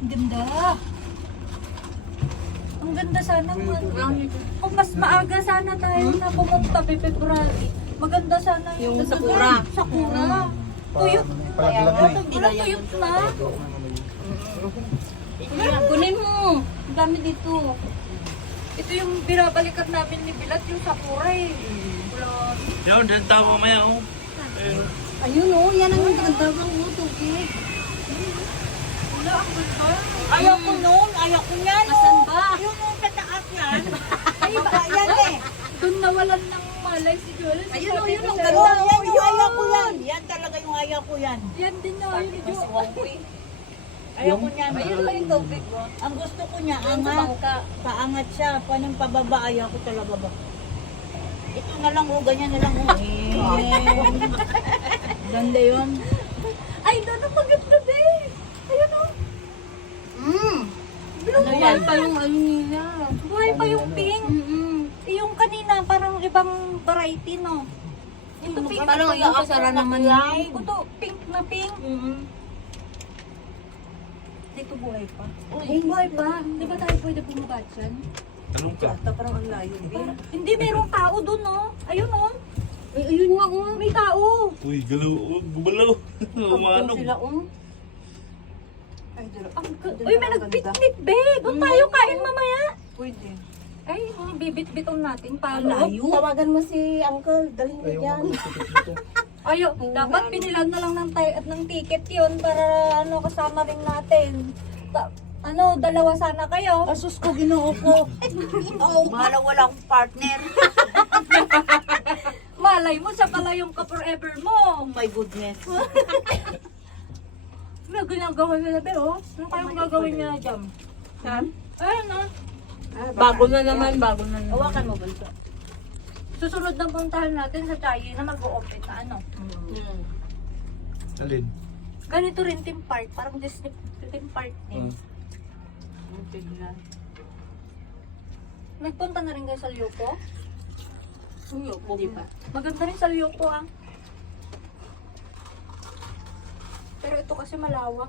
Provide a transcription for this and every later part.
Ang ganda. Ang ganda sana kung mas maaga sana tayo na pumunta February. Maganda sana Yung sakura. Sakura. Tuyot. Palaglag na eh. Wala tuyot na. Kunin mo. Ang dami dito. Ito yung binabalikan namin ni Bilat, yung sakura eh. Wala. Yan, dyan tao mamaya oh. Ayun oh, yan ang nagdabang mo, tubig. Wala, ang ganda. Ayaw ko noon, ayaw ko yan. Asan ba? Yung nung pataas yan. Ay, baka yan eh. Doon nawalan ng malay si Joel. Ayun oh, yun ang ganda. Yan yung ayaw ko yan. Yan talaga yung ayaw ko yan. Yan din na, yun ni Joel. Ayaw ko niyan. Ayun lang yung tubig mo. Ang gusto ko niya, angat. Paangat siya. Panang pababa, ayaw ko talaga ba. Ito na lang oh, ganyan na lang oh. Ganda yun. Ay, doon ang maganda din. Ayun o. Buhay pa yung ano nila. Buhay pa yung pink. Yung kanina, parang ibang variety, no? Ito pink. Parang iakasara naman yan. Ito, pink na pink. Dito buhay pa. Buhay pa. Di ba tayo pwede bumaba dyan? Tanong ka. Parang ang layo. Hindi, mayroong tao doon, no? Ayun, no? Ayun nga oh. May tao. Uy, galaw. Oh, gumalaw. Umanog. Sila oh. Uy, may nag-picnic, be. Doon tayo kain mamaya. Pwede. Ay, bibit-biton natin. Paano? Layo. Tawagan mo si Uncle. Dalhin mo yan. Ayo, dapat pinilan na lang ng ticket yon para ano kasama rin natin. Dalawa sana kayo. Asus ko, ginoo ko. Oo, bahala wala akong partner. Malay mo, siya pala yung ka-forever mo. Oh my goodness. Ano ginagawa nila, pero? Ano kayong gagawin nila dyan? Saan? Ayun, no? Bago na naman. Hawakan mo, Bunso. Susunod na puntahan natin sa Chai na mag-o-open na ano. Alin? Ganito rin theme park, parang Disney theme park din. Nagpunta na rin kayo sa Lyuko? Hindi pa. Maganda rin sa Lyuko ah. Pero ito kasi malawak.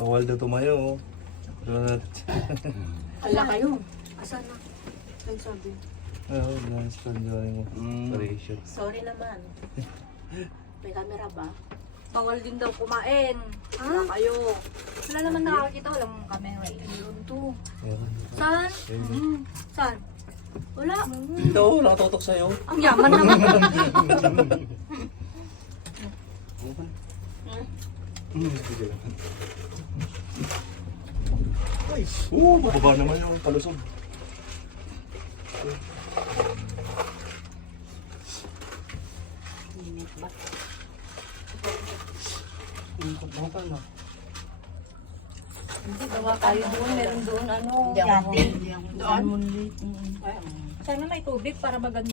Bawal daw tumayo oh. Ala kayo. Asan na? Ay, sabi. Oh, nice fun during operation. Sorry naman. May camera ba? Bawal din daw kumain. Wala kayo. Wala naman nakakita, walang camera eh. Yun to. Saan? Saan? Wala. Dito, nakatutok sa'yo. Ang yaman naman. Nice. Bababa naman yung palusog. Minute ba? Hindi, gawa tayo doon. Meron doon ano. Yate. Doon. Sana may tubig para maganda.